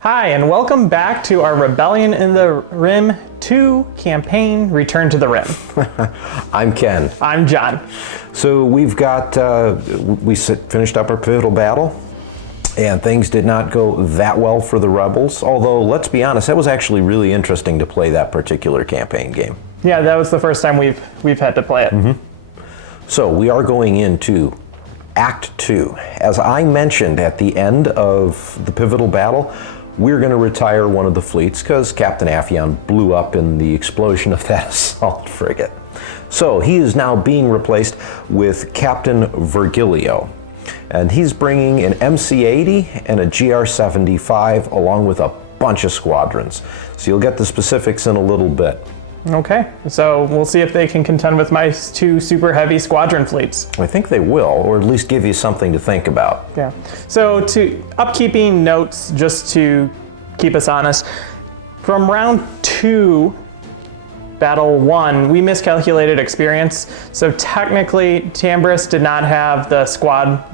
Hi, and welcome back to our Rebellion in the Rim 2 campaign, Return to the Rim. I'm Ken. I'm John. So we've got, finished up our pivotal battle, and things did not go that well for the Rebels, although, let's be honest, that was actually really interesting to play that particular campaign game. Yeah, that was the first time we've had to play it. Mm-hmm. So we are going into Act 2. As I mentioned at the end of the pivotal battle, we're going to retire one of the fleets because Captain Affion blew up in the explosion of that assault frigate. So he is now being replaced with Captain Virgilio. And he's bringing an MC-80 and a GR-75 along with a bunch of squadrons. So you'll get the specifics in a little bit. Okay, so we'll see if they can contend with my two super heavy squadron fleets. I think they will, or at least give you something to think about. Yeah, so to upkeeping notes, just to keep us honest, from round 2, Battle 1, we miscalculated experience. So technically, Tanbris did not have the squad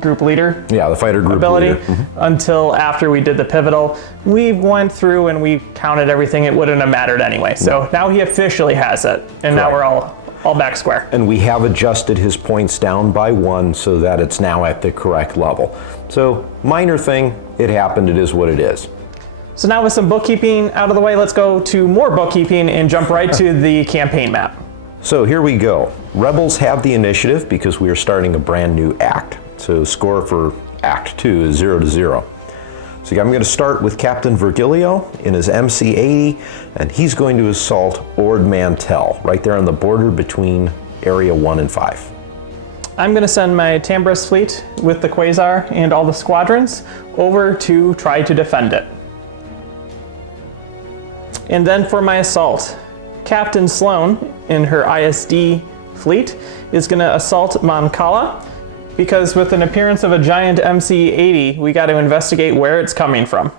group leader. Yeah, the fighter group ability leader. Mm-hmm. Until after we did the pivotal. We went through and we counted everything. It wouldn't have mattered anyway. So now he officially has it, and now we're all back square. And we have adjusted his points down by 1 so that it's now at the correct level. So minor thing, it happened. It is what it is. So now with some bookkeeping out of the way, let's go to more bookkeeping and jump right to the campaign map. So here we go. Rebels have the initiative because we are starting a brand new act. So score for Act 2 is 0-0. So I'm going to start with Captain Virgilio in his MC-80, and he's going to assault Ord Mantell, right there on the border between Area 1 and 5. I'm going to send my Tanbris fleet with the Quasar and all the squadrons over to try to defend it. And then for my assault, Captain Sloan in her ISD fleet is going to assault Moncala, because with an appearance of a giant MC-80, we got to investigate where it's coming from.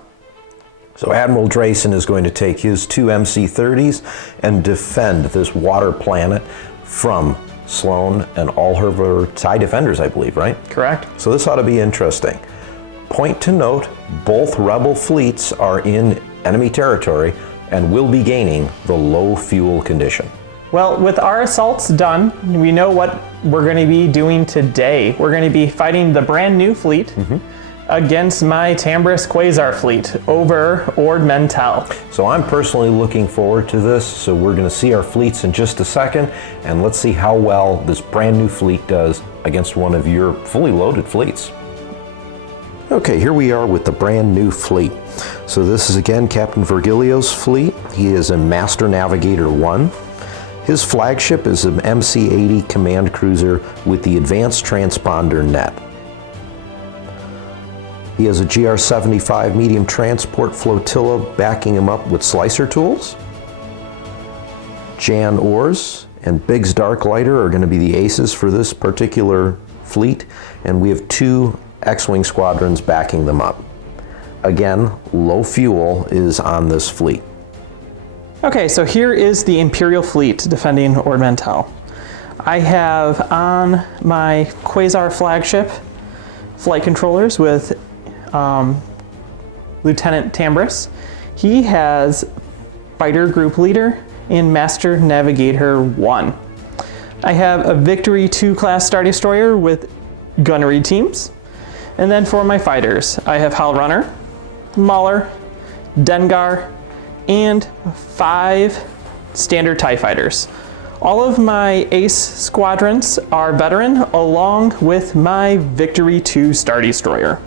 So Admiral Drayson is going to take his 2 MC-30s and defend this water planet from Sloan and all her TIE defenders, I believe, right? Correct. So this ought to be interesting. Point to note, both Rebel fleets are in enemy territory and will be gaining the low fuel condition. Well, with our assaults done, we know what we're going to be doing today. We're going to be fighting the brand new fleet against my Tanbris Quasar fleet over Ord Mantell. So I'm personally looking forward to this. So we're going to see our fleets in just a second, and let's see how well this brand new fleet does against one of your fully loaded fleets. Okay, here we are with the brand new fleet. So this is again Captain Virgilio's fleet. He is a Master Navigator 1. His flagship is an MC-80 command cruiser with the advanced transponder net. He has a GR-75 medium transport flotilla backing him up with slicer tools. Jan Ors and Biggs Darklighter are going to be the aces for this particular fleet, and we have 2 X-wing squadrons backing them up. Again, low fuel is on this fleet. Okay, so here is the Imperial fleet defending Ord Mantell. I have on my Quasar flagship flight controllers with Lieutenant Tanbris. He has Fighter Group Leader and Master Navigator 1. I have a Victory 2 class Star Destroyer with Gunnery Teams. And then for my fighters, I have Howlrunner, Mauler, Dengar, and 5 standard TIE Fighters. All of my ace squadrons are veteran, along with my Victory 2 Star Destroyer.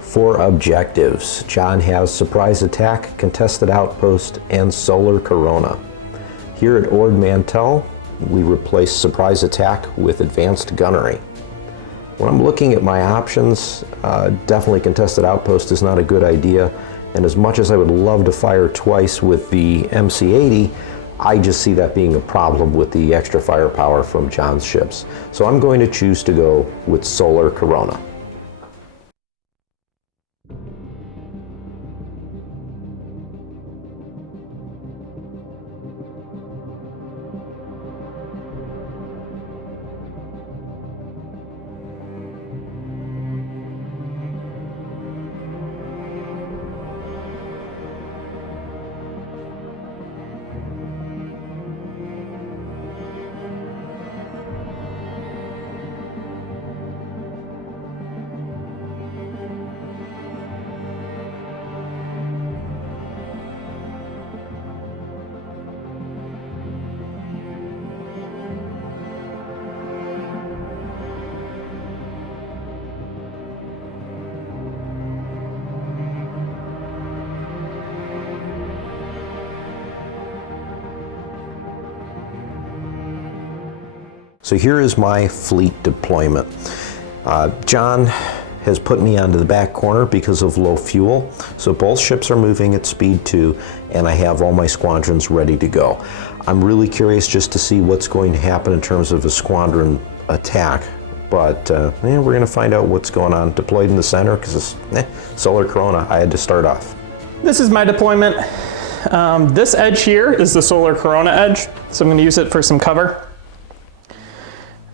For objectives, John has Surprise Attack, Contested Outpost, and Solar Corona. Here at Ord Mantell, we replace Surprise Attack with Advanced Gunnery. When I'm looking at my options, definitely Contested Outpost is not a good idea, and as much as I would love to fire twice with the MC-80, I just see that being a problem with the extra firepower from John's ships. So I'm going to choose to go with Solar Corona. So here is my fleet deployment. John has put me onto the back corner because of low fuel. So both ships are moving at speed 2, and I have all my squadrons ready to go. I'm really curious just to see what's going to happen in terms of a squadron attack. But we're going to find out what's going on. Deployed in the center because solar corona. I had to start off. This is my deployment. This edge here is the solar corona edge, so I'm going to use it for some cover.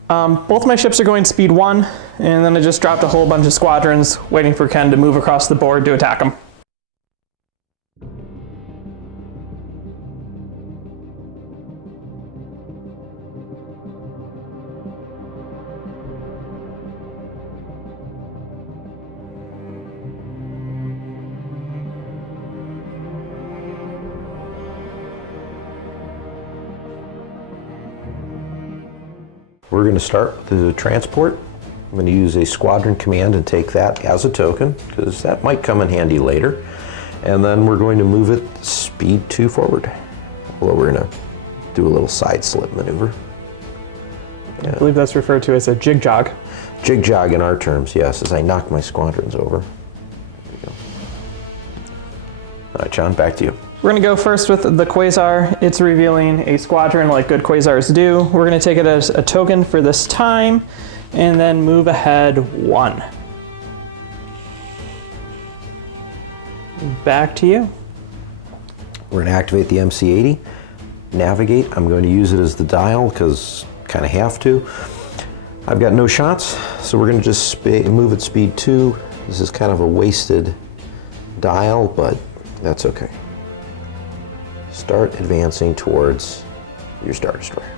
Both my ships are going speed 1, and then I just dropped a whole bunch of squadrons waiting for Ken to move across the board to attack them. We're going to start with the transport. I'm going to use a squadron command and take that as a token, because that might come in handy later. And then we're going to move it speed 2 forward. Although we're going to do a little side slip maneuver. I believe that's referred to as a jig jog. Jig jog in our terms, yes, as I knock my squadrons over. There we go. All right, John, back to you. We're going to go first with the Quasar. It's revealing a squadron like good Quasars do. We're going to take it as a token for this time, and then move ahead 1. Back to you. We're going to activate the MC-80. Navigate. I'm going to use it as the dial because kind of have to. I've got no shots, so we're going to just move at speed 2. This is kind of a wasted dial, but that's okay. Start advancing towards your Star Destroyer.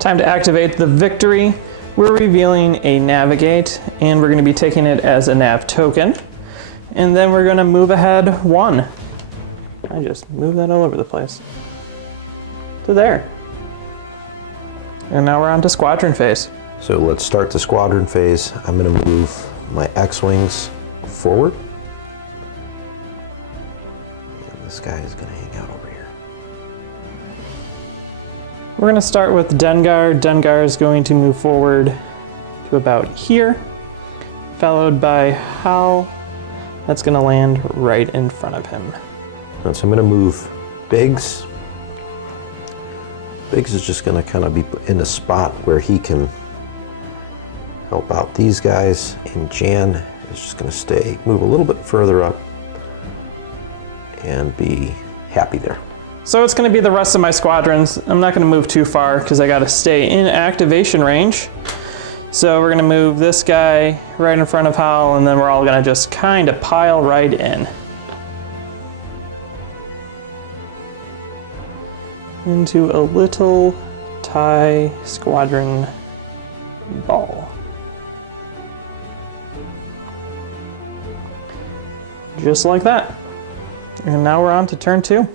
Time to activate the Victory. We're revealing a Navigate, and we're going to be taking it as a nav token. And then we're going to move ahead 1. I just moved that all over the place. To there. And now we're on to squadron phase. So let's start the squadron phase. I'm going to move my X-wings forward. This guy is going to hang out over here. We're going to start with Dengar. Dengar is going to move forward to about here, followed by Howl. That's going to land right in front of him. So I'm going to move Biggs. Biggs is just going to kind of be in a spot where he can help out these guys, and Jan is just going to move a little bit further up and be happy there. So it's going to be the rest of my squadrons. I'm not going to move too far because I got to stay in activation range. So we're going to move this guy right in front of Howl, and then we're all going to just kind of pile right in. Into a little TIE Squadron ball. Just like that. And now we're on to turn 2.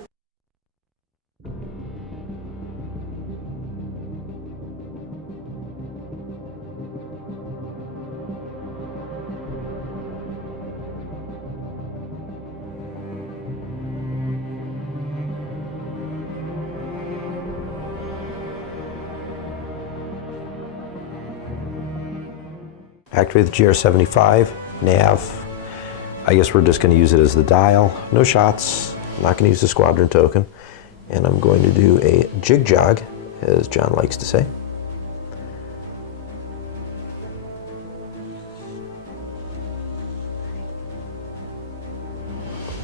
Activate the GR75, nav. I guess we're just going to use it as the dial. No shots. I'm not going to use the squadron token. And I'm going to do a jig jog, as John likes to say.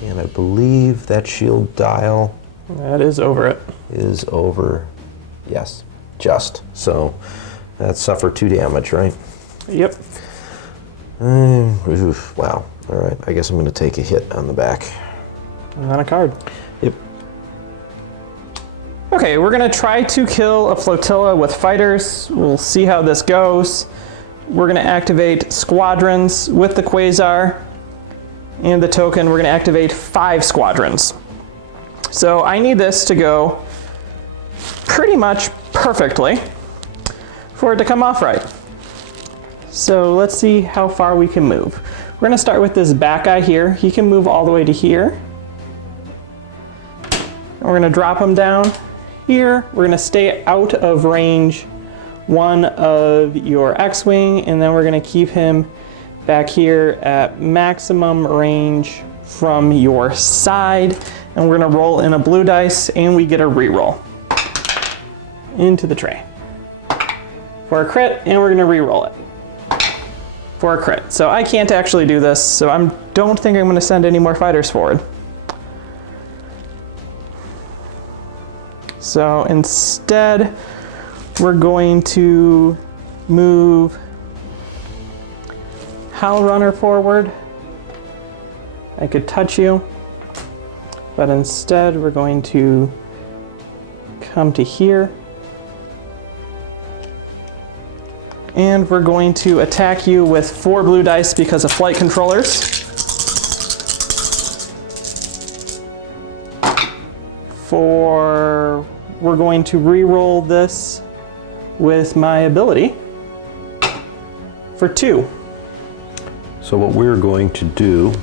And I believe that shield dial... That is over it. Is over, yes, just. So that suffered 2 damage, right? Yep. Wow. All right. I guess I'm going to take a hit on the back. And then a card. Yep. Okay, we're going to try to kill a flotilla with fighters. We'll see how this goes. We're going to activate squadrons with the Quasar. And the token, we're going to activate 5 squadrons. So I need this to go pretty much perfectly for it to come off right. So let's see how far we can move. We're going to start with this back guy here. He can move all the way to here. And we're going to drop him down here. We're gonna stay out of range one of your X-wing, and then we're gonna keep him back here at maximum range from your side. And we're gonna roll in a blue dice, and we get a reroll into the tray for a crit, and we're gonna re-roll it for a crit. So I can't actually do this, so I don't think I'm gonna send any more fighters forward. So instead, we're going to move Howlrunner forward. I could touch you, but instead we're going to come to here. And we're going to attack you with 4 blue dice because of flight controllers. We're going to re-roll this with my ability for 2. So what we're going to do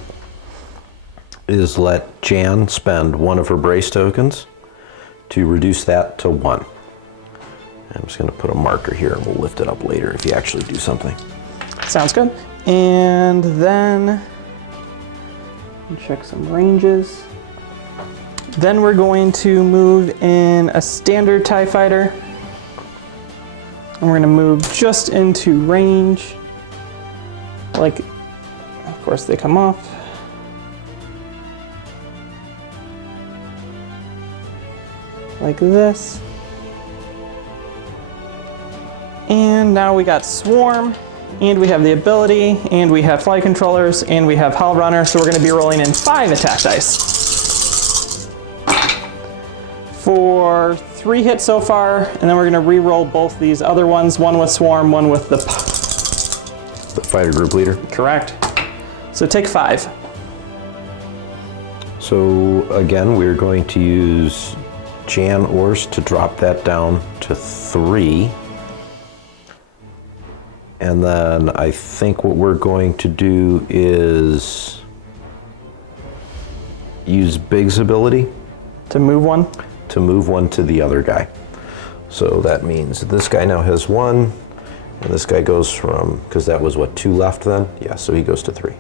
is let Jan spend one of her brace tokens to reduce that to 1. I'm just going to put a marker here and we'll lift it up later if you actually do something. Sounds good. And then check some ranges. Then we're going to move in a standard TIE Fighter. And we're going to move just into range. Like, of course they come off. Like this. And now we got Swarm, and we have the ability, and we have flight controllers, and we have Howlrunner, so we're going to be rolling in 5 attack dice. For 3 hits so far, and then we're going to re-roll both these other ones, one with Swarm, one with the fighter group leader. Correct. So take 5. So again, we're going to use Jan Ors to drop that down to 3. And then I think what we're going to do is use Big's ability to move one to the other guy. So that means this guy now has 1, and this guy goes from, because that was what, 2 left then? Yeah, so he goes to 3.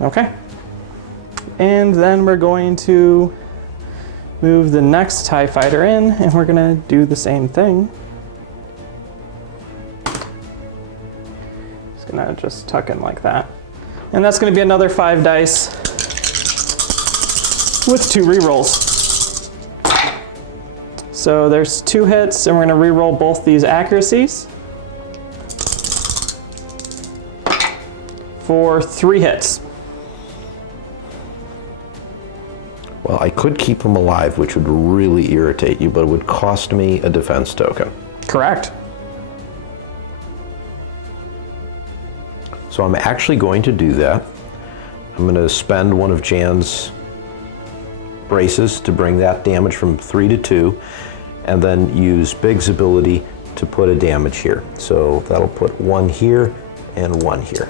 Okay. And then we're going to move the next TIE Fighter in, and we're gonna do the same thing. Just gonna just tuck in like that. And that's gonna be another 5 dice with 2 rerolls. So there's 2 hits, and we're gonna reroll both these accuracies for 3 hits. Well, I could keep him alive, which would really irritate you, but it would cost me a defense token. Correct. So I'm actually going to do that. I'm going to spend one of Jan's braces to bring that damage from 3 to 2, and then use Big's ability to put a damage here. So that'll put 1 here and 1 here.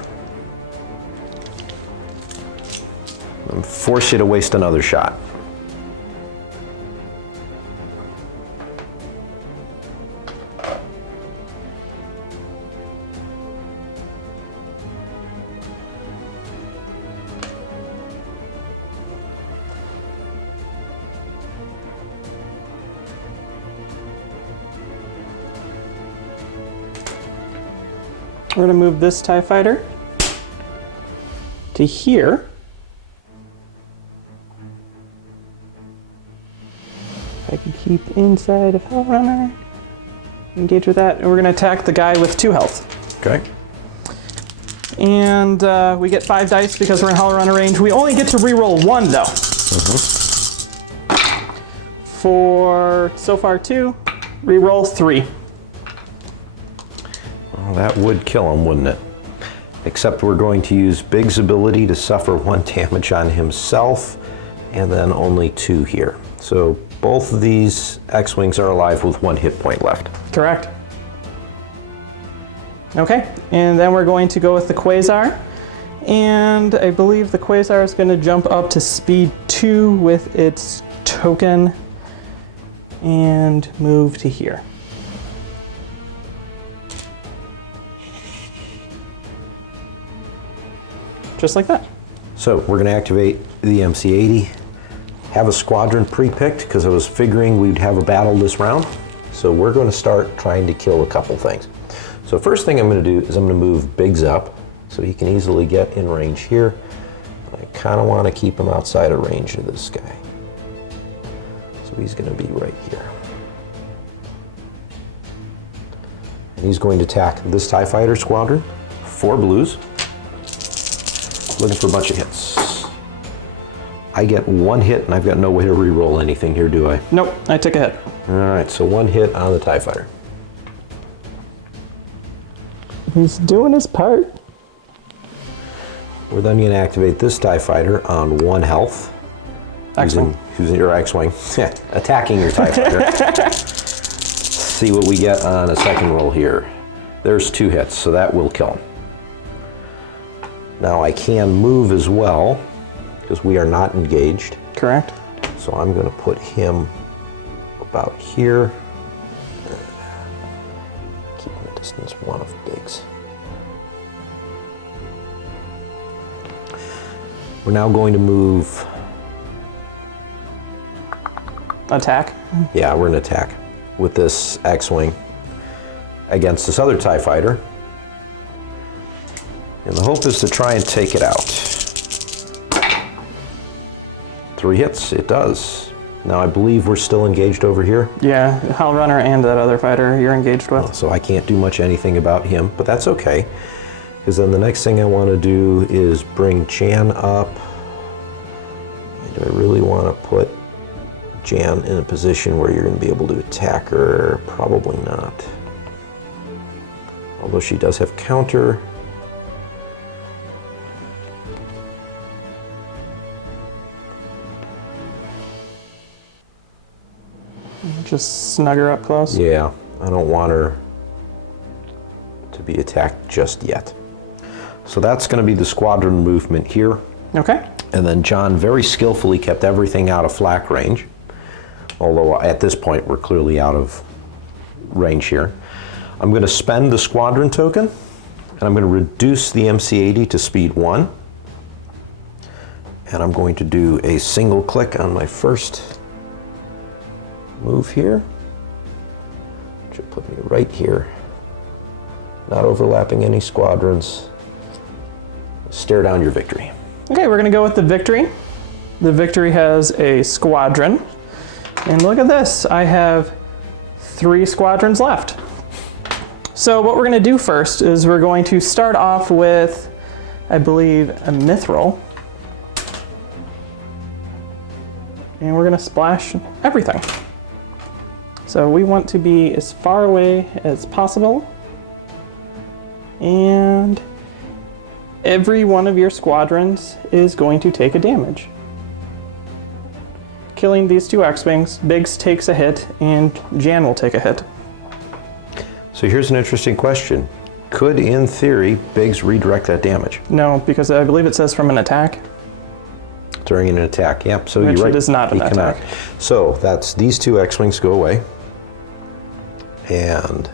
And force you to waste another shot. We're gonna move this TIE Fighter to here. If I can keep inside of Howlrunner, engage with that, and we're gonna attack the guy with 2 health. Okay. And we get 5 dice because we're in Howlrunner range. We only get to reroll 1 though. For so far 2, reroll 3. Well, that would kill him, wouldn't it? Except we're going to use Big's ability to suffer 1 damage on himself, and then only 2 here. So both of these X-Wings are alive with 1 hit point left. Correct. Okay, and then we're going to go with the Quasar. And I believe the Quasar is going to jump up to speed 2 with its token. and move to here. Just like that. So we're going to activate the MC-80. Have a squadron pre-picked because I was figuring we'd have a battle this round. So we're going to start trying to kill a couple things. So first thing I'm going to do is I'm going to move Biggs up so he can easily get in range here. I kind of want to keep him outside of range of this guy. So he's going to be right here. And he's going to attack this TIE Fighter Squadron. 4 blues. Looking for a bunch of hits. I get 1 hit and I've got no way to re-roll anything here, do I? Nope, I took a hit. All right, so 1 hit on the TIE Fighter. He's doing his part. We're then going to activate this TIE Fighter on 1 health. X-wing. Using your X-wing. Attacking your TIE Fighter. See what we get on a second roll here. There's 2 hits, so that will kill him. Now I can move as well, because we are not engaged. Correct. So I'm going to put him about here. Keep him a distance 1 of Biggs. We're now going to move. Attack? Yeah, we're going to attack with this X-wing against this other TIE Fighter. And the hope is to try and take it out. 3 hits, it does. Now I believe we're still engaged over here. Yeah, Howlrunner and that other fighter you're engaged with. So I can't do much anything about him, but that's okay. Because then the next thing I want to do is bring Jan up. Do I really want to put Jan in a position where you're going to be able to attack her? Probably not. Although she does have counter. Just snug her up close? Yeah, I don't want her to be attacked just yet. So that's going to be the squadron movement here. Okay. And then John very skillfully kept everything out of flak range. Although at this point we're clearly out of range here. I'm going to spend the squadron token, and I'm going to reduce the MC-80 to speed 1. And I'm going to do a single click on my first move here, which will put me right here, not overlapping any squadrons. Stare down your victory. Okay, we're gonna go with the victory. The victory has a squadron, and look at this, I have 3 squadrons left. So what we're gonna do first is we're going to start off with, I believe, a Mithel, and we're gonna splash everything. So we want to be as far away as possible, and every one of your squadrons is going to take a damage. Killing these 2 X-wings, Biggs takes a hit, and Jan will take a hit. So here's an interesting question. Could, in theory, Biggs redirect that damage? No, because I believe it says from an attack. During an attack, yep. So Which you're right. it is not an He cannot. attack. So that's these 2 X-wings go away. And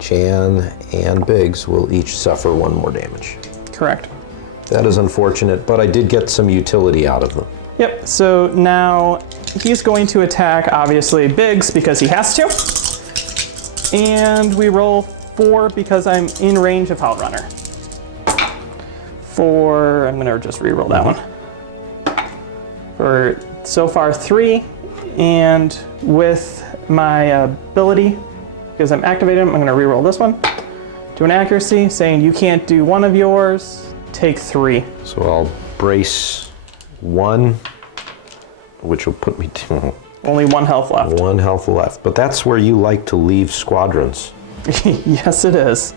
Jan and Biggs will each suffer 1 more damage. Correct. That is unfortunate, but I did get some utility out of them. Yep, so now he's going to attack, obviously, Biggs because he has to. And we roll 4 because I'm in range of Howlrunner. 4, I'm gonna just re-roll that one. For so far 3, and with my ability, because I'm activated, I'm gonna re-roll this one. Do an accuracy, saying you can't do 1 of yours, take 3. So I'll brace 1, which will put me to Only 1 health left. 1 health left. But that's where you like to leave squadrons. Yes, it is.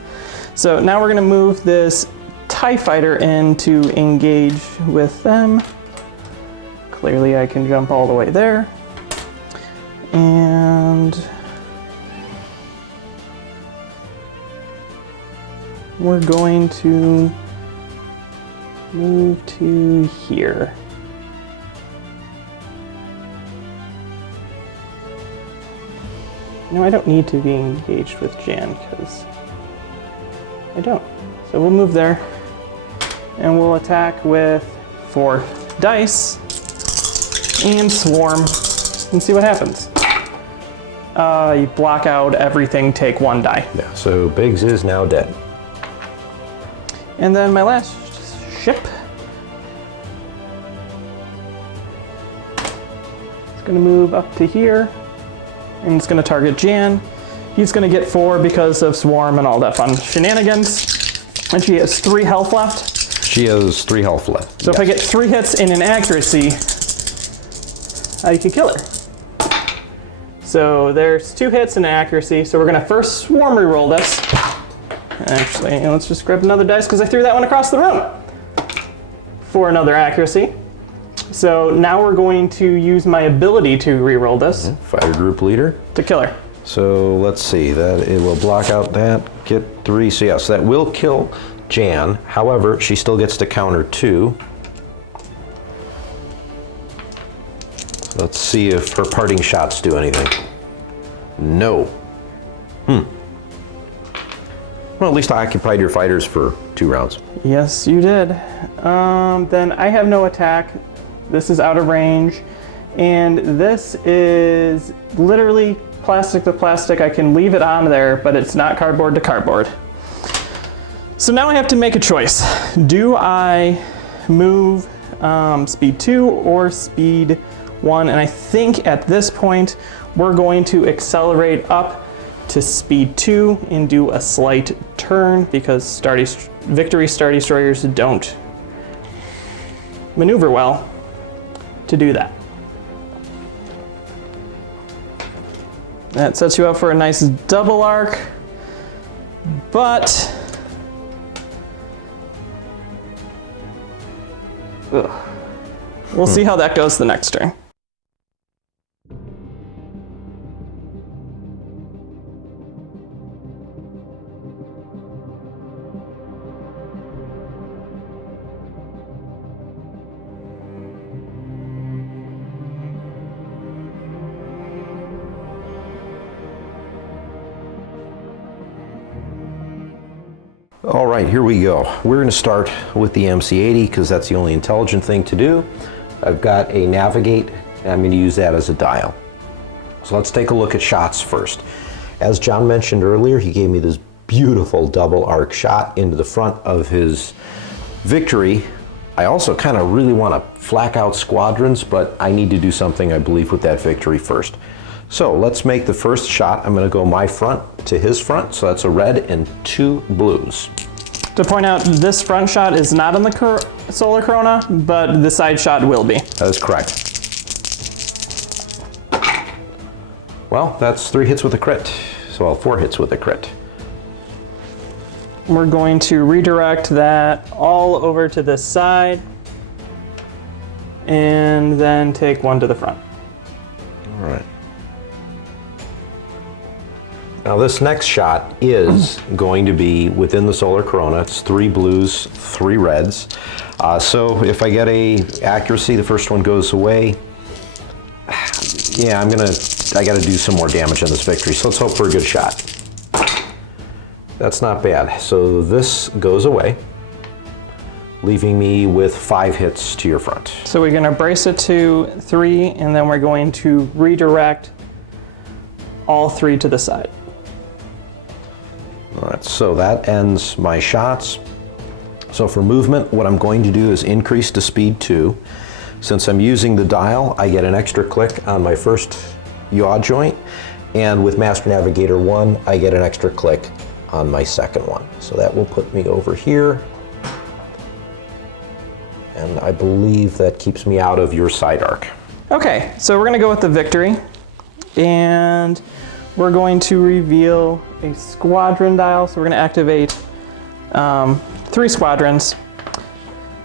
So now we're gonna move this TIE Fighter in to engage with them. Clearly I can jump all the way there. And we're going to move to here. No, I don't need to be engaged with Jan because I don't. So we'll move there and we'll attack with 4 dice and swarm and see what happens. You block out everything, take 1 die. Yeah, so Biggs is now dead. And then my last ship. It's gonna move up to here and it's gonna target Jan. He's gonna get 4 because of swarm and all that fun shenanigans. And she has 3 health left. She has 3 health left. So if I get 3 hits in an accuracy, I can kill her. So there's 2 hits and an accuracy. So we're gonna first swarm reroll this. Actually, let's just grab another dice because I threw that one across the room for another accuracy. So now we're going to use my ability to reroll this. Fighter group leader. To kill her. So let's see, that it will block out that, get 3, so yes, that will kill Jan. However, she still gets to counter 2. So let's see if her parting shots do anything. No. Well, at least I occupied your fighters for 2 rounds. Yes, you did. Then I have no attack. This is out of range. And this is literally plastic to plastic. I can leave it on there, but it's not cardboard to cardboard. So now I have to make a choice. Do I move speed 2 or speed 1? And I think at this point, we're going to accelerate up to speed 2 and do a slight turn because Victory Star Destroyers don't maneuver well to do that. That sets you up for a nice double arc, but we'll see how that goes the next turn. All right, here we go. We're going to start with the MC-80 because that's the only intelligent thing to do. I've got a navigate, and I'm going to use that as a dial. So let's take a look at shots first. As John mentioned earlier, he gave me this beautiful double arc shot into the front of his Victory. I also kind of really want to flak out Squadrons, but I need to do something, I believe, with that Victory first. So let's make the first shot. I'm going to go my front to his front, so that's a red and 2 blues. To point out, this front shot is not on the Solar Corona, but the side shot will be. That is correct. Well, that's 3 hits with a crit. So 4 hits with a crit. We're going to redirect that all over to this side and then take 1 to the front. All right. Now this next shot is going to be within the Solar Corona. It's 3 blues, 3 reds. So if I get a accuracy, the first one goes away. Yeah, I gotta do some more damage on this Victory. So let's hope for a good shot. That's not bad. So this goes away, leaving me with 5 hits to your front. So we're gonna brace it to 3, and then we're going to redirect all 3 to the side. All right, so that ends my shots. So for movement, what I'm going to do is increase to speed 2. Since I'm using the dial, I get an extra click on my first yaw joint, and with Master Navigator 1, I get an extra click on my second one. So that will put me over here, and I believe that keeps me out of your side arc. Okay, so we're gonna go with the Victory, and we're going to reveal a squadron dial. So we're gonna activate 3 squadrons.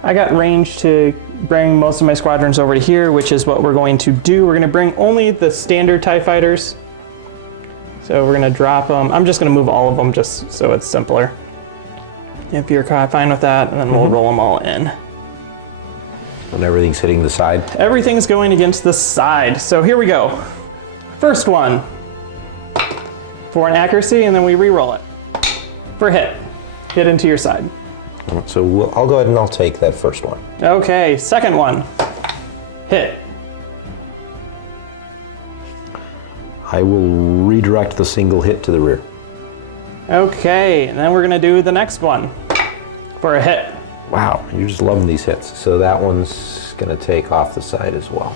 I got range to bring most of my squadrons over to here, which is what we're going to do. We're gonna bring only the standard TIE Fighters. So we're gonna drop them. I'm just gonna move all of them just so it's simpler. If you're fine with that, and then we'll roll them all in. And everything's hitting the side? Everything's going against the side. So here we go. First one. for an accuracy, and then we re-roll it for hit. Hit into your side. So I'll go ahead and I'll take that first one. Okay, second one. Hit. I will redirect the single hit to the rear. Okay, and then we're gonna do the next one for a hit. Wow, you're just loving these hits. So that one's gonna take off the side as well.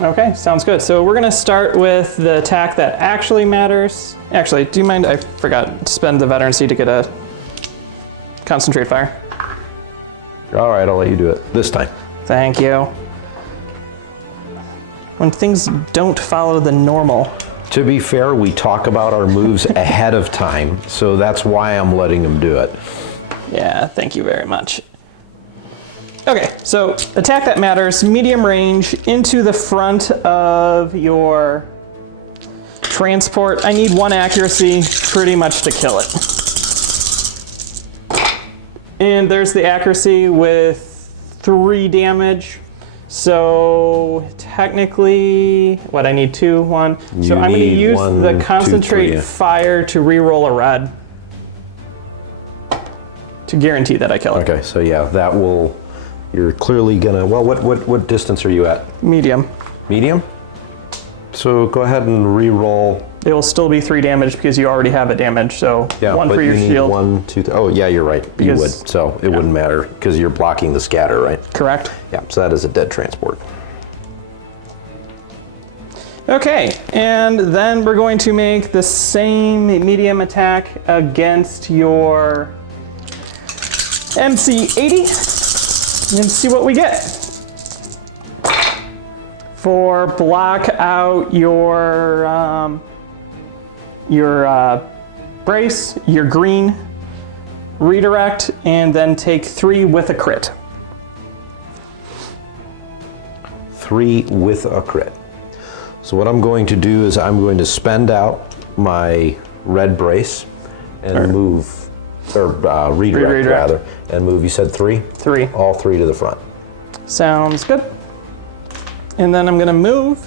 Okay, sounds good. So we're gonna start with the attack that actually matters. Actually, do you mind, I forgot to spend the veteran seed to get a concentrate fire. All right, I'll let you do it this time. Thank you. When things don't follow the normal. To be fair, we talk about our moves ahead of time, so that's why I'm letting them do it. Yeah, thank you very much. Okay, so attack that matters, medium range, into the front of your transport. I need 1 accuracy pretty much to kill it. And there's the accuracy with 3 damage. So technically, what, I need 2, 1. So I'm going to use the concentrate fire to re-roll a red to guarantee that I kill it. Okay, so yeah, that will, you're clearly gonna, well, what distance are you at? Medium. Medium? So go ahead and re-roll. It will still be 3 damage because you already have a damage, so Yeah, 1 but for your you need shield. 1, 2, oh yeah, you're right, you would. Because- So it wouldn't matter because you're blocking the scatter, right? Correct. Yeah, so that is a dead transport. Okay, and then we're going to make the same medium attack against your MC-80 and see what we get. For block out your brace, your green, redirect, and then take 3 with a crit. 3 with a crit. So what I'm going to do is I'm going to spend out my red brace and move, or redirect rather, and move, you said 3? 3. All 3 to the front. Sounds good. And then I'm gonna move.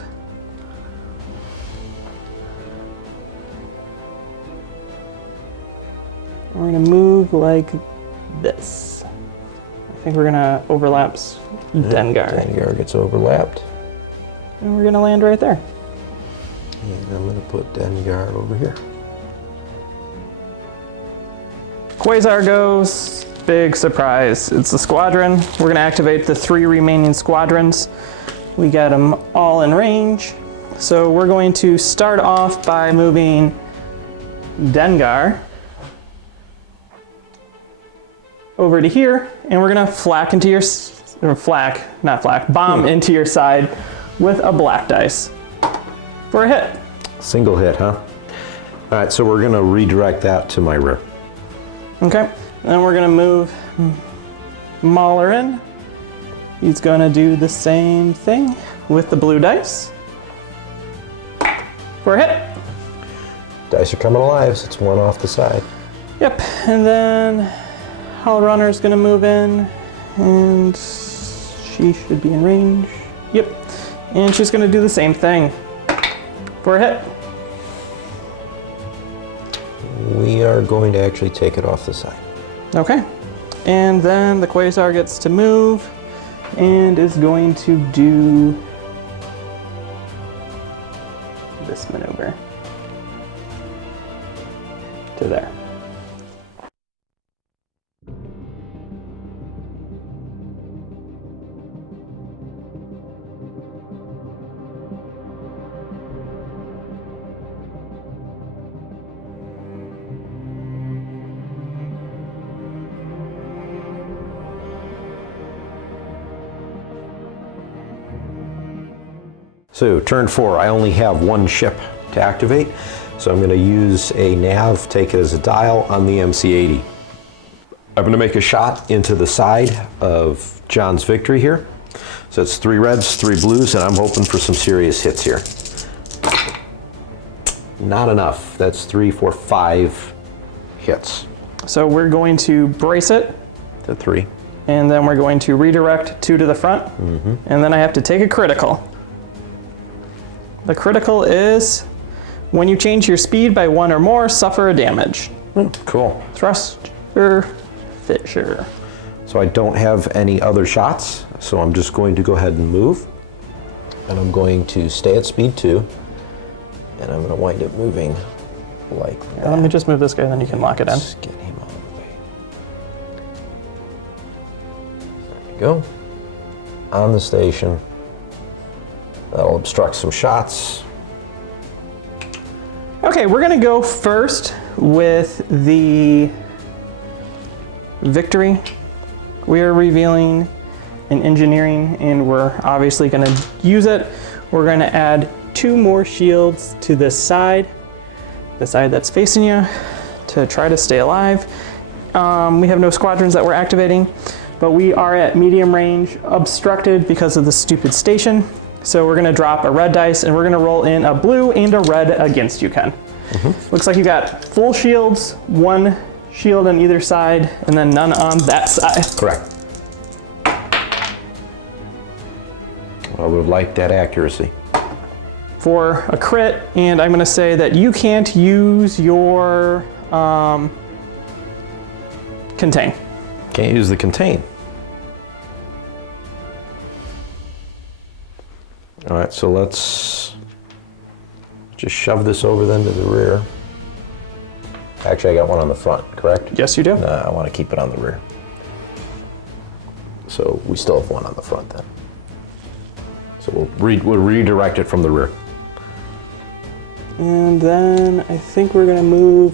We're gonna move like this. I think we're gonna overlap Dengar. Dengar gets overlapped. And we're gonna land right there. And I'm gonna put Dengar over here. Quasar goes, big surprise. It's a squadron. We're gonna activate the 3 remaining squadrons. We got them all in range. So we're going to start off by moving Dengar over to here, and we're gonna flak into your, or flak, not flak, bomb into your side with a black dice for a hit. Single hit, huh? All right, so we're gonna redirect that to my rear. Okay, then we're gonna move Mauler in. He's gonna do the same thing with the blue dice for a hit. Dice are coming alive, so it's 1 off the side. Yep, and then Howlrunner's gonna move in, and she should be in range. Yep, and she's gonna do the same thing for a hit. We are going to actually take it off the side. Okay, and then the Quasar gets to move and is going to do this maneuver to there. So turn 4, I only have 1 ship to activate. So I'm gonna use a nav, take it as a dial on the MC-80. I'm gonna make a shot into the side of John's victory here. So it's 3 reds, 3 blues, and I'm hoping for some serious hits here. Not enough, that's 3, 4, 5 hits. So we're going to brace it, To 3. and then we're going to redirect 2 to the front, and then I have to take a critical. The critical is When you change your speed by 1 or more, suffer a damage. Cool. Thruster Fisher. So I don't have any other shots, so I'm just going to go ahead and move. And I'm going to stay at speed 2. And I'm going to wind up moving like that. Let me just move this guy, then you can lock it in. Let's get him out of the way. There we go. On the station. That'll obstruct some shots. Okay, we're gonna go first with the Victory. We are revealing an engineering, and we're obviously gonna use it. We're gonna add 2 more shields to this side, the side that's facing you, to try to stay alive. We have no squadrons that we're activating, but we are at medium range, obstructed because of the stupid station. So we're gonna drop a red dice, and we're gonna roll in a blue and a red against you, Ken. Looks like you got full shields, 1 shield on either side, and then none on that side. Correct. I would like that accuracy. For a crit, and I'm gonna say that you can't use your contain. Can't use the contain. All right, so let's just shove this over then to the rear. Actually, I got one on the front, correct? Yes, you do. I want to keep it on the rear. So we still have one on the front then. So we'll redirect it from the rear. And then I think we're gonna move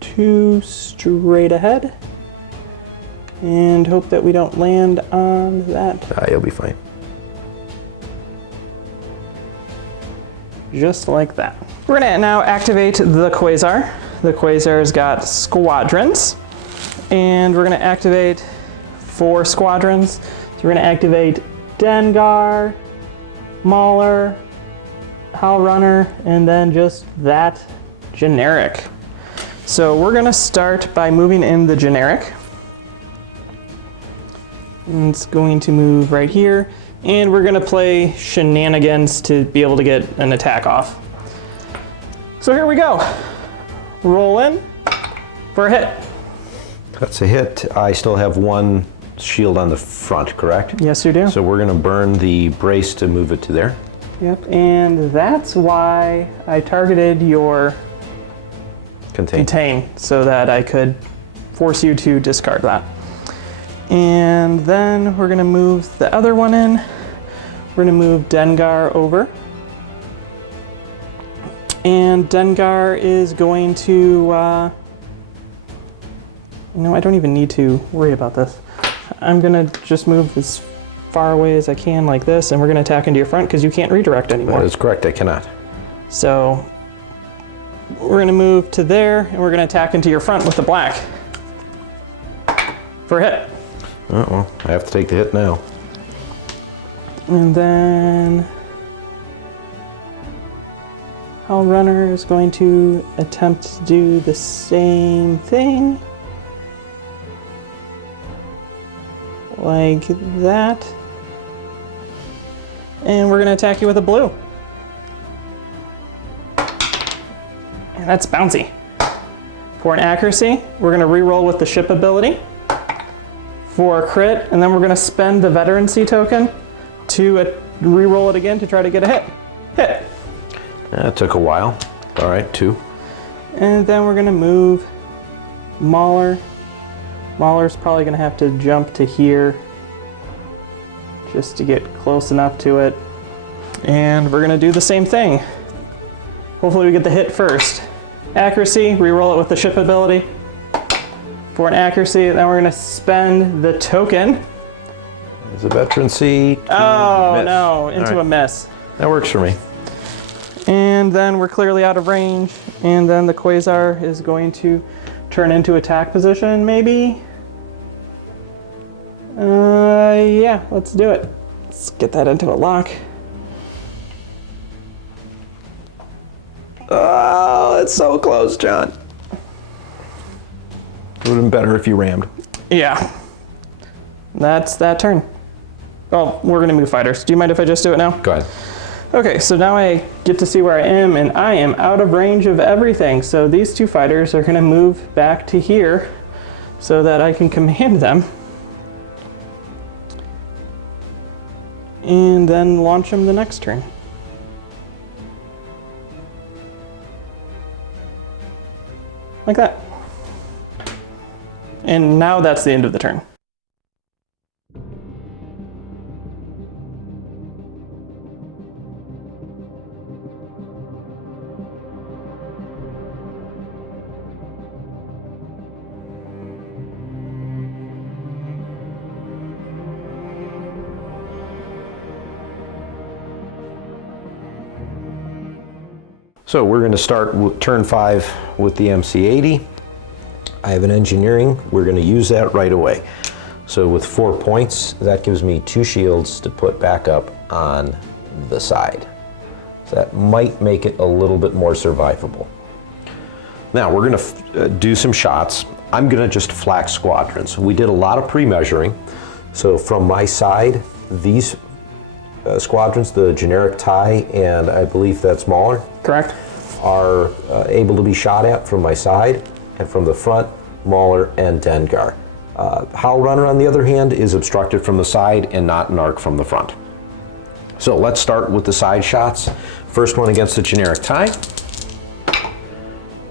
2 straight ahead and hope that we don't land on that. You'll be fine. Just like that. We're gonna now activate the Quasar. The Quasar's got squadrons, and we're gonna activate 4 squadrons. So we're gonna activate Dengar, Mauler, Howlrunner, and then just that generic. So we're gonna start by moving in the generic. And it's going to move right here. And we're gonna play shenanigans to be able to get an attack off. So here we go. Roll in for a hit. That's a hit. I still have 1 shield on the front, correct? Yes, you do. So we're gonna burn the brace to move it to there. Yep, and that's why I targeted your contain so that I could force you to discard that. And then we're gonna move the other one in. We're gonna move Dengar over. And Dengar is going to, I don't even need to worry about this. I'm gonna just move as far away as I can like this, and we're gonna attack into your front because you can't redirect anymore. That is correct, I cannot. So we're gonna move to there, and we're gonna attack into your front with the black for a hit. Oh, well, I have to take the hit now. And then Howlrunner is going to attempt to do the same thing. Like that. And we're going to attack you with a blue. And that's bouncy. For an accuracy, we're going to reroll with the ship ability for a crit, and then we're going to spend the veterancy token to reroll it again to try to get a hit. Hit. That took a while. All right, 2. And then we're going to move Mauler. Mauler's probably going to have to jump to here just to get close enough to it. And we're going to do the same thing. Hopefully we get the hit first. Accuracy, reroll it with the ship ability. For an accuracy, then we're going to spend the token. Is a veterancy. Oh, miss. no, into right. a miss. That works for me. And then we're clearly out of range. And then the Quasar is going to turn into attack position, maybe? Yeah, let's do it. Let's get that into a lock. Oh, it's so close, John. It would have been better if you rammed. Yeah. That's that turn. Oh, we're going to move fighters. Do you mind if I just do it now? Go ahead. Okay, so now I get to see where I am, and I am out of range of everything. So these two fighters are gonna move back to here so that I can command them. And then launch them the next turn. Like that. And now that's the end of the turn. So we're going to start turn 5 with the MC-80. I have an engineering. We're going to use that right away. So with 4 points, that gives me 2 shields to put back up on the side. So that might make it a little bit more survivable. Now we're going to do some shots. I'm going to just flak squadrons. We did a lot of pre-measuring. So from my side, these squadrons, the generic TIE, and I believe that's Mauler. Correct. Are able to be shot at from my side, and from the front, Mauler and Dengar. Howlrunner, on the other hand, is obstructed from the side and not an arc from the front. So let's start with the side shots. First one against the generic TIE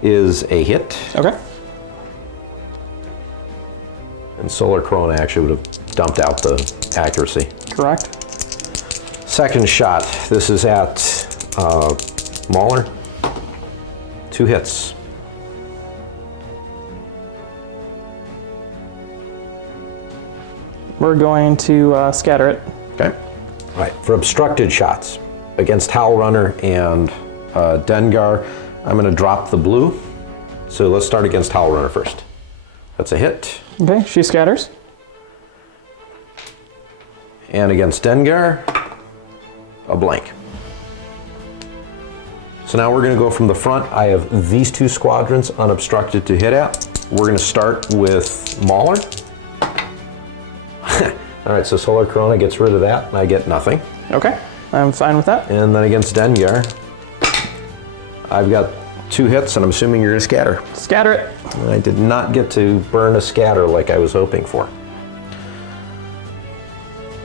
is a hit. Okay. And Solar Corona actually would have dumped out the accuracy. Correct. Second shot, this is at Mauler. 2 hits. We're going to scatter it. Okay. All right, for obstructed shots against Howlrunner and Dengar, I'm going to drop the blue. So let's start against Howlrunner first. That's a hit. Okay, she scatters. And against Dengar, a blank. So now we're going to go from the front. I have these 2 squadrons unobstructed to hit at. We're going to start with Mauler. All right, so Solar Corona gets rid of that, and I get nothing. Okay, I'm fine with that. And then against Dengar, I've got 2 hits, and I'm assuming you're going to scatter. Scatter it. And I did not get to burn a scatter like I was hoping for.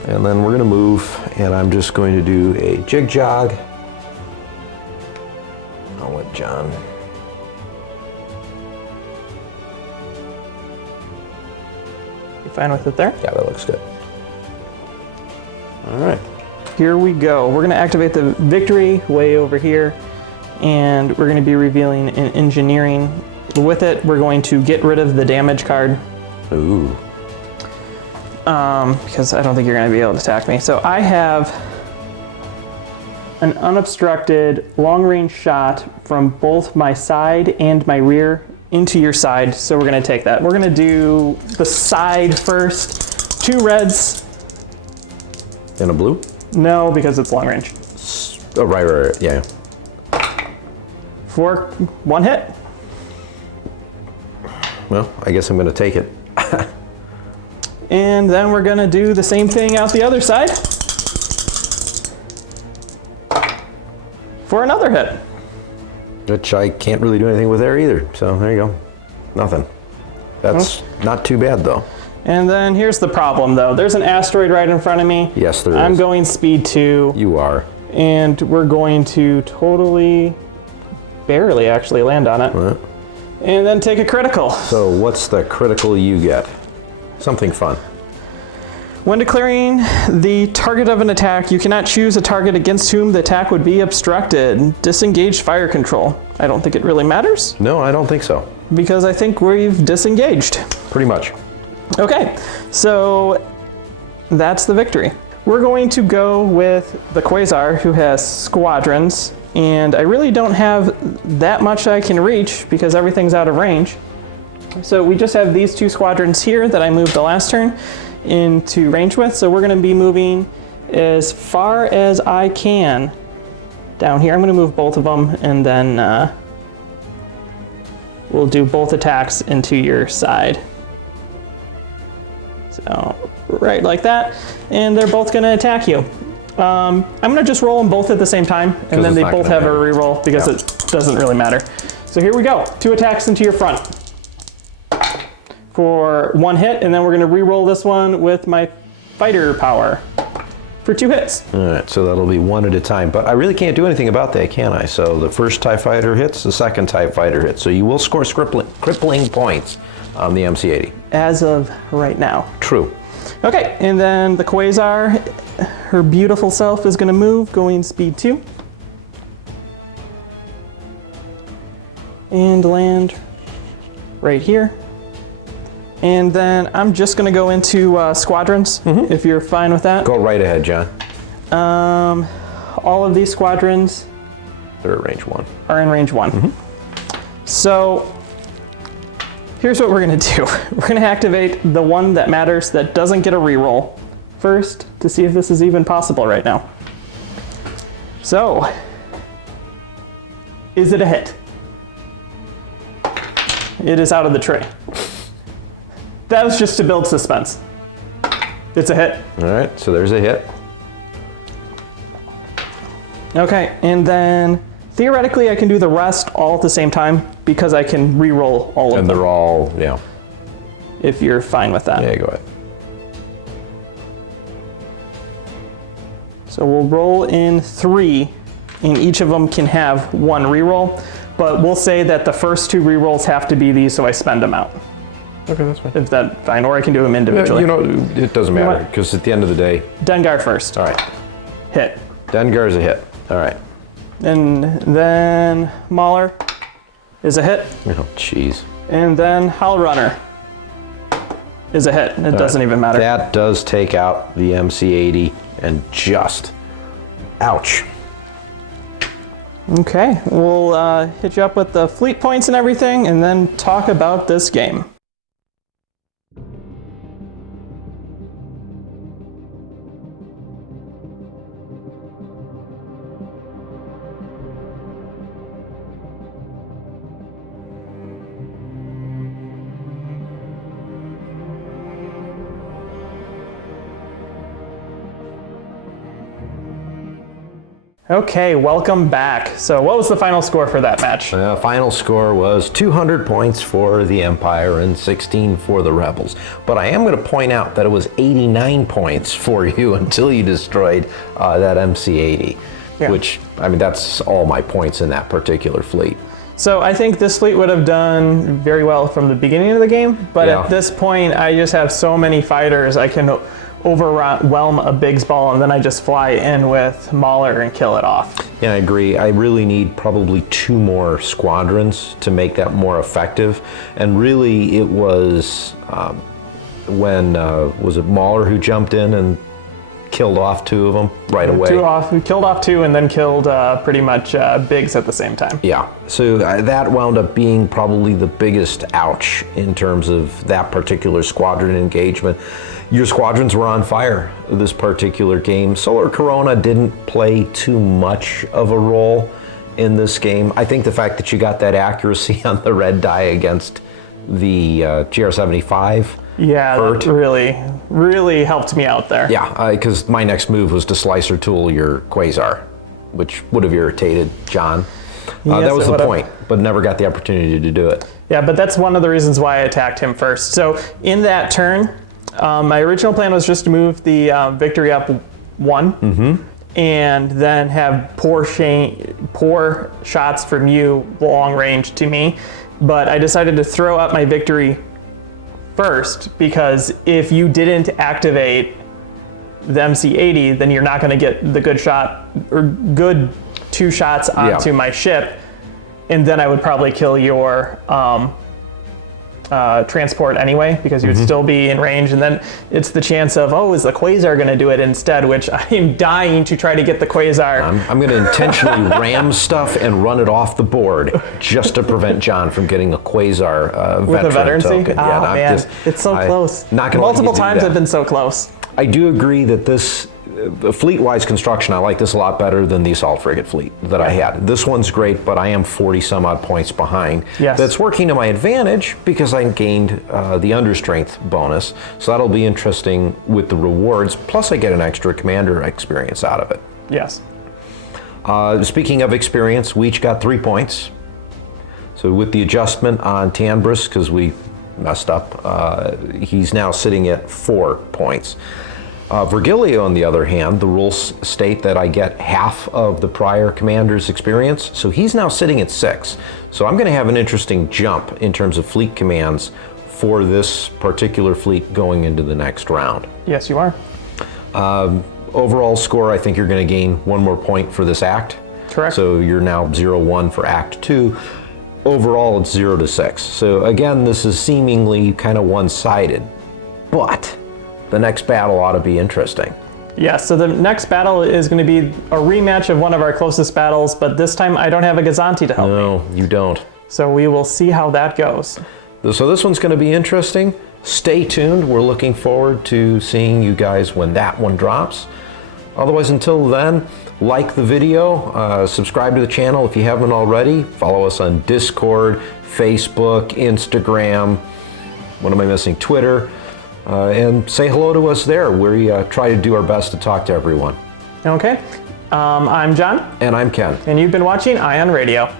And then we're going to move, and I'm just going to do a jig jog. I'll let John. You fine with it there? Yeah, that looks good. All right. Here we go. We're going to activate the victory way over here, and we're going to be revealing an engineering. With it, we're going to get rid of the damage card. Ooh. Because I don't think you're going to be able to attack me. So I have an unobstructed long-range shot from both my side and my rear into your side. So we're going to take that. We're going to do the side first. 2 reds. And a blue? No, because it's long range. Oh, right, yeah. 4, 1 hit. Well, I guess I'm going to take it. And then we're going to do the same thing out the other side. For another hit. Which I can't really do anything with there either. So there you go. Nothing. That's not too bad, though. And then here's the problem, though. There's an asteroid right in front of me. Yes, there is. I'm going speed 2. You are. And we're going to totally, barely actually land on it. Right. And then take a critical. So what's the critical you get? Something fun. When declaring the target of an attack, you cannot choose a target against whom the attack would be obstructed. Disengage fire control. I don't think it really matters. No, I don't think so. Because I think we've disengaged. Pretty much. Okay, so that's the victory. We're going to go with the Quasar, who has squadrons, and I really don't have that much I can reach because everything's out of range. So we just have these 2 squadrons here that I moved the last turn into range with, so we're going to be moving as far as I can down here. I'm going to move both of them, and then we'll do both attacks into your side. So right like that, and they're both going to attack you. I'm gonna just roll them both at the same time, and then they both have a reroll because it doesn't really matter. So here we go, 2 attacks into your front for 1 hit, and then we're gonna reroll this one with my fighter power for 2 hits. All right, so that'll be 1 at a time, but I really can't do anything about that, can I? So the first TIE Fighter hits, the second TIE Fighter hits, so you will score crippling points on the MC-80. As of right now. True. Okay, and then the Quasar, her beautiful self, is gonna move, going speed 2. And land right here. And then I'm just gonna go into Squadrons, if you're fine with that. Go right ahead, John. All of these Squadrons They're at range 1. are in range 1. So here's what we're gonna do. We're gonna activate the one that matters that doesn't get a reroll first to see if this is even possible right now. So, is it a hit? It is out of the tray. That was just to build suspense. It's a hit. All right, so there's a hit. Okay, and then theoretically I can do the rest all at the same time because I can re-roll all of them. And they're all, If you're fine with that. Yeah, go ahead. So we'll roll in 3, and each of them can have 1 re-roll, but we'll say that the first 2 re-rolls have to be these, so I spend them out. Okay, that's fine. If that's fine, or I can do them individually. It doesn't matter, because at the end of the day... Dengar first. All right. Hit. Dengar is a hit. All right. And then Mauler is a hit. Oh, jeez. And then Howlrunner is a hit. It doesn't even matter. That does take out the MC-80 and just... Ouch. Okay, we'll hit you up with the fleet points and everything, and then talk about this game. Okay, welcome back. So what was the final score for that match? The final score was 200 points for the Empire and 16 for the Rebels. But I am going to point out that it was 89 points for you until you destroyed that MC-80, which, I mean, that's all my points in that particular fleet. So I think this fleet would have done very well from the beginning of the game, but at this point I just have so many fighters I can overwhelm a Biggs ball, and then I just fly in with Mauler and kill it off. Yeah, I agree. I really need probably 2 more squadrons to make that more effective. And really, it was when was it Mauler who jumped in and killed off 2 of them right away? We killed off 2 and then killed pretty much Biggs at the same time. Yeah, so that wound up being probably the biggest ouch in terms of that particular squadron engagement. Your squadrons were on fire this particular game. Solar Corona didn't play too much of a role in this game. I think the fact that you got that accuracy on the red die against the GR75 hurt. That really helped me out there. Yeah, because my next move was to slicer tool your Quasar, which would have irritated John. That was the point, but never got the opportunity to do it. Yeah, but that's one of the reasons why I attacked him first. So in that turn, my original plan was just to move the victory up 1, and then have poor shots from you long range to me. But I decided to throw up my victory first, because if you didn't activate the MC-80, then you're not going to get the good shot or good 2 shots onto my ship, and then I would probably kill your transport anyway, because you would still be in range, and then it's the chance of, oh, is the Quasar going to do it instead, which I am dying to try to get the Quasar. I'm going to intentionally ram stuff and run it off the board just to prevent John from getting a Quasar with a veterancy token. Oh, man, it's so close. Not gonna multiple times I've been so close. I do agree that this fleet-wise construction, I like this a lot better than the assault frigate fleet that I had. This one's great, but I am 40 some odd points behind. Yes. That's working to my advantage because I gained the understrength bonus, so that'll be interesting with the rewards, plus I get an extra commander experience out of it. Yes. Speaking of experience, we each got 3 points. So with the adjustment on Tanbris, because we messed up, he's now sitting at 4 points. Virgilio, on the other hand, the rules state that I get half of the prior commander's experience, so he's now sitting at 6. So I'm going to have an interesting jump in terms of fleet commands for this particular fleet going into the next round. Yes, you are. Overall score, I think you're going to gain 1 more point for this act. Correct. So you're now 0-1 for Act 2. Overall, it's 0-6. So again, this is seemingly kind of one-sided, but the next battle ought to be interesting. Yeah, so the next battle is going to be a rematch of one of our closest battles, but this time I don't have a Gazanti to help me. No, you don't. So we will see how that goes. So this one's going to be interesting. Stay tuned. We're looking forward to seeing you guys when that one drops. Otherwise, until then, like the video, subscribe to the channel if you haven't already, follow us on Discord, Facebook, Instagram, what am I missing, Twitter, and say hello to us there. We try to do our best to talk to everyone. Okay, I'm John. And I'm Ken. And you've been watching Ion Radio.